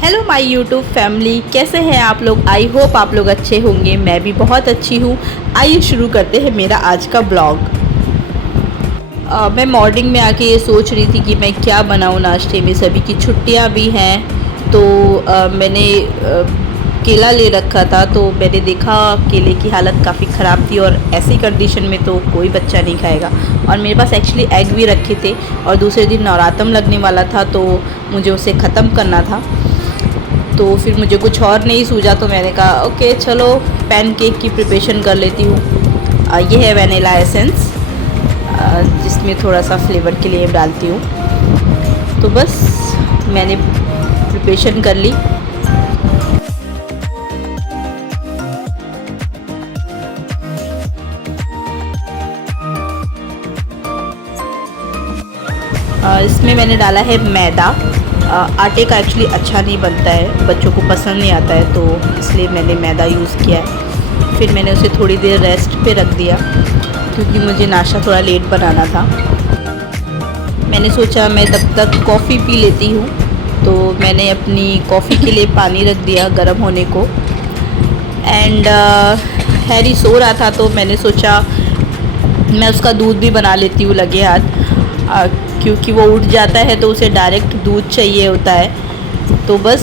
Hello my YouTube family, कैसे हैं आप लोग। आई होप आप लोग अच्छे होंगे। मैं भी बहुत अच्छी हूँ। आइए शुरू करते हैं मेरा आज का ब्लॉग। मैं मॉर्निंग में आके ये सोच रही थी कि मैं क्या बनाऊँ नाश्ते में। सभी की छुट्टियाँ भी हैं तो मैंने केला ले रखा था, तो मैंने देखा केले की हालत काफ़ी ख़राब थी और ऐसी कंडीशन में तो कोई बच्चा नहीं खाएगा। और मेरे पास एक्चुअली एग भी रखे थे और दूसरे दिन नवरात्रम लगने वाला था तो मुझे उसे ख़त्म करना था। तो फिर मुझे कुछ और नहीं सूझा तो मैंने कहा ओके चलो पैनकेक की प्रिपरेशन कर लेती हूँ। ये है वैनिला एसेंस, जिसमें थोड़ा सा फ्लेवर के लिए डालती हूँ। तो बस मैंने प्रिपरेशन कर ली। इसमें मैंने डाला है मैदा। आटे का एक्चुअली अच्छा नहीं बनता है, बच्चों को पसंद नहीं आता है, तो इसलिए मैंने मैदा यूज़ किया है। फिर मैंने उसे थोड़ी देर रेस्ट पे रख दिया क्योंकि मुझे नाश्ता थोड़ा लेट बनाना था। मैंने सोचा मैं तब तक कॉफ़ी पी लेती हूँ, तो मैंने अपनी कॉफ़ी के लिए पानी रख दिया गर्म होने को। एंड हैरी सो रहा था तो मैंने सोचा मैं उसका दूध भी बना लेती हूँ लगे हाथ, क्योंकि वो उठ जाता है तो उसे डायरेक्ट दूध चाहिए होता है। तो बस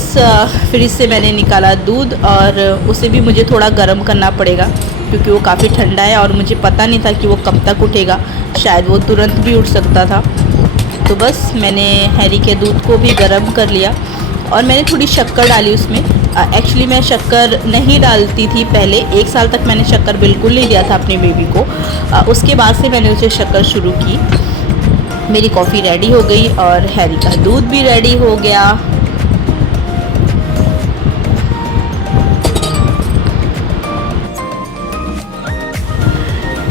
फ्रिज से मैंने निकाला दूध और उसे भी मुझे थोड़ा गर्म करना पड़ेगा क्योंकि वो काफ़ी ठंडा है और मुझे पता नहीं था कि वो कब तक उठेगा, शायद वो तुरंत भी उठ सकता था। तो बस मैंने हैरी के दूध को भी गर्म कर लिया और मैंने थोड़ी शक्कर डाली उसमें। एक्चुअली मैं शक्कर नहीं डालती थी पहले, 1 साल तक मैंने शक्कर बिल्कुल नहीं दिया था अपने बेबी को। उसके बाद से मैंने उसे शक्कर शुरू की। मेरी कॉफ़ी रेडी हो गई और हैरी का दूध भी रेडी हो गया।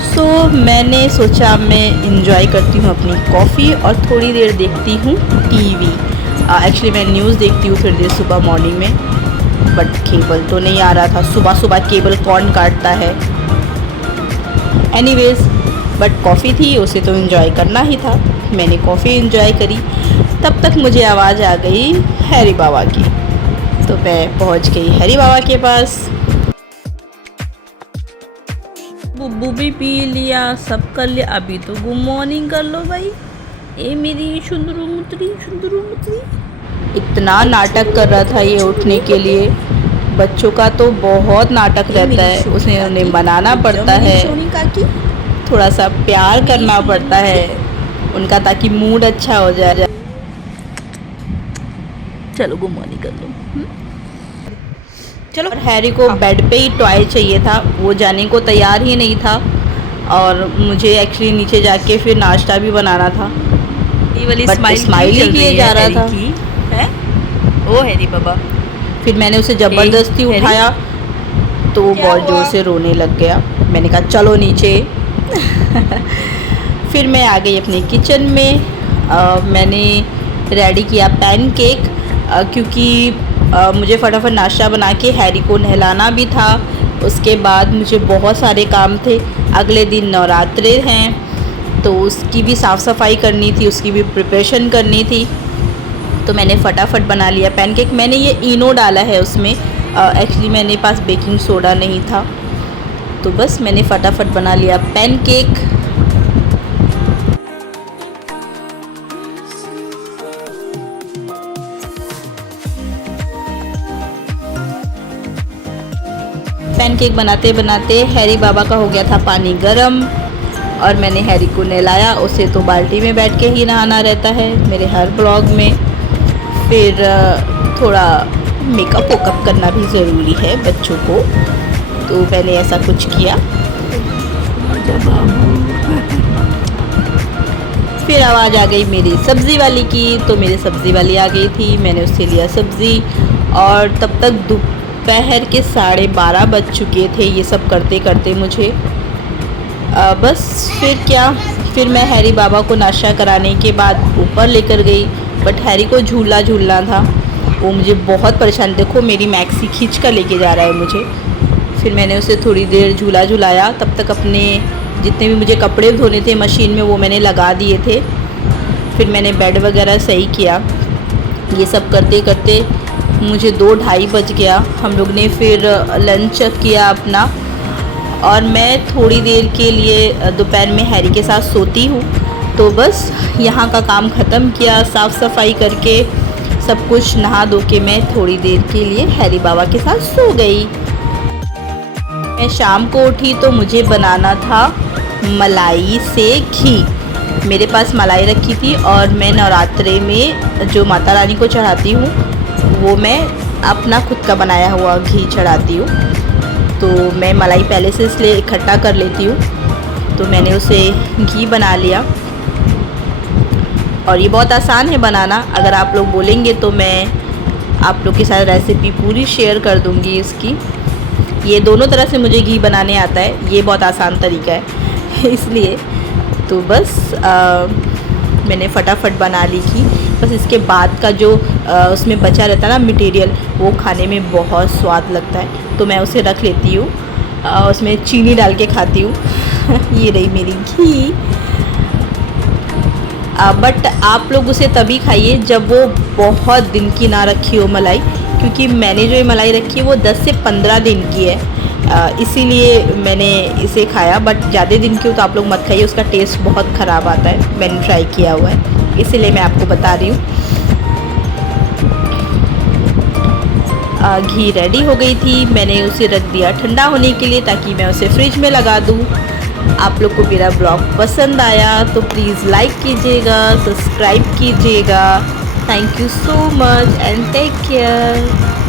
सो मैंने सोचा मैं इंजॉय करती हूँ अपनी कॉफ़ी और थोड़ी देर देखती हूँ टीवी। एक्चुअली मैं न्यूज़ देखती हूँ थोड़ी देर सुबह मॉर्निंग में, बट केबल तो नहीं आ रहा था। सुबह सुबह केबल कौन काटता है। एनीवेज, बट कॉफ़ी थी, उसे तो एंजॉय करना ही था। मैंने कॉफ़ी एंजॉय करी। तब तक मुझे आवाज़ आ गई हैरी बाबा की, तो मैं पहुंच गई हैरी बाबा के पास। बुब्बू भी पी लिया, सब कर लिया। अभी तो गुड मॉर्निंग कर लो भाई। ए मेरी सुंदरू मुतरी, सुंदरू मुतरी। इतना नाटक कर रहा था ये उठने के लिए। बच्चों का तो बहुत नाटक रहता है, उन्हें मनाना पड़ता है, थोड़ा सा प्यार करना पड़ता है उनका ताकि मूड अच्छा हो जाए। चलो गुड मॉर्निंग कर लो। चलो। और हैरी को बेड पे ही टॉय चाहिए था, वो जाने को तैयार ही नहीं था और मुझे एक्चुअली नीचे जाके फिर नाश्ता भी बनाना था। ये वाली स्माइल ही किए जा रहा था है? ओ हैरी बाबा। फिर मैंने उसे ज़बरदस्ती उठाया तो वो बहुत ज़ोर से रोने लग गया। मैंने कहा चलो नीचे। फिर मैं आ गई अपने किचन में। मैंने रेडी किया पैनकेक, क्योंकि मुझे फटाफट नाश्ता बना के हैरी को नहलाना भी था। उसके बाद मुझे बहुत सारे काम थे। अगले दिन नवरात्रे हैं तो उसकी भी साफ़ सफाई करनी थी, उसकी भी प्रिपरेशन करनी थी। तो मैंने फटाफट बना लिया पैनकेक। मैंने ये इनो डाला है उसमें, एक्चुअली मेरे पास बेकिंग सोडा नहीं था, तो बस मैंने फटाफट बना लिया पैनकेक। पैनकेक बनाते बनाते हैरी बाबा का हो गया था पानी गरम और मैंने हैरी को नहलाया। उसे तो बाल्टी में बैठ के ही नहाना रहता है मेरे हर ब्लॉग में। फिर थोड़ा मेकअप वेकअप करना भी ज़रूरी है बच्चों को, तो मैंने ऐसा कुछ किया। फिर आवाज़ आ गई मेरी सब्ज़ी वाली की, तो मेरी सब्ज़ी वाली आ गई थी। मैंने उससे लिया सब्ज़ी और तब तक दोपहर के 12:30 बज चुके थे ये सब करते करते मुझे। बस फिर क्या, फिर मैं हैरी बाबा को नाश्ता कराने के बाद ऊपर लेकर गई, बट हैरी को झूला झूलना था, वो मुझे बहुत परेशान। देखो मेरी मैक्सी खींच कर लेके जा रहा है मुझे। फिर मैंने उसे थोड़ी देर झूला झुलाया, तब तक अपने जितने भी मुझे कपड़े धोने थे मशीन में वो मैंने लगा दिए थे। फिर मैंने बेड वगैरह सही किया। ये सब करते करते मुझे 2-2:30 बज गया। हम लोग ने फिर लंच किया अपना, और मैं थोड़ी देर के लिए दोपहर में हैरी के साथ सोती हूँ। तो बस यहाँ का काम ख़त्म किया, साफ़ सफाई करके सब कुछ नहा धो के मैं थोड़ी देर के लिए हैरी बाबा के साथ सो गई। मैं शाम को उठी तो मुझे बनाना था मलाई से घी। मेरे पास मलाई रखी थी, और मैं नवरात्रे में जो माता रानी को चढ़ाती हूँ वो मैं अपना खुद का बनाया हुआ घी चढ़ाती हूँ। तो मैं मलाई पहले से इसलिए इकट्ठा कर लेती हूँ। तो मैंने उसे घी बना लिया, और ये बहुत आसान है बनाना। अगर आप लोग बोलेंगे तो मैं आप लोग के साथ रेसिपी पूरी शेयर कर दूँगी इसकी। ये दोनों तरह से मुझे घी बनाने आता है, ये बहुत आसान तरीका है इसलिए। तो बस मैंने फटाफट बना ली घी। बस इसके बाद का जो उसमें बचा रहता है ना मटेरियल, वो खाने में बहुत स्वाद लगता है, तो मैं उसे रख लेती हूँ। उसमें चीनी डाल के खाती हूँ ये रही मेरी घी। बट आप लोग उसे तभी खाइए जब वो बहुत दिन की ना रखी हो मलाई, क्योंकि मैंने जो ये मलाई रखी है वो 10 से 15 दिन की है, इसीलिए मैंने इसे खाया। बट ज़्यादा दिन की हो तो आप लोग मत खाइए, उसका टेस्ट बहुत ख़राब आता है। मैंने ट्राई किया हुआ है, इसीलिए मैं आपको बता रही हूँ। घी रेडी हो गई थी, मैंने उसे रख दिया ठंडा होने के लिए ताकि मैं उसे फ्रिज में लगा दूँ। आप लोग को मेरा ब्लॉग पसंद आया तो प्लीज़ लाइक कीजिएगा, सब्सक्राइब कीजिएगा। Thank you so much and take care.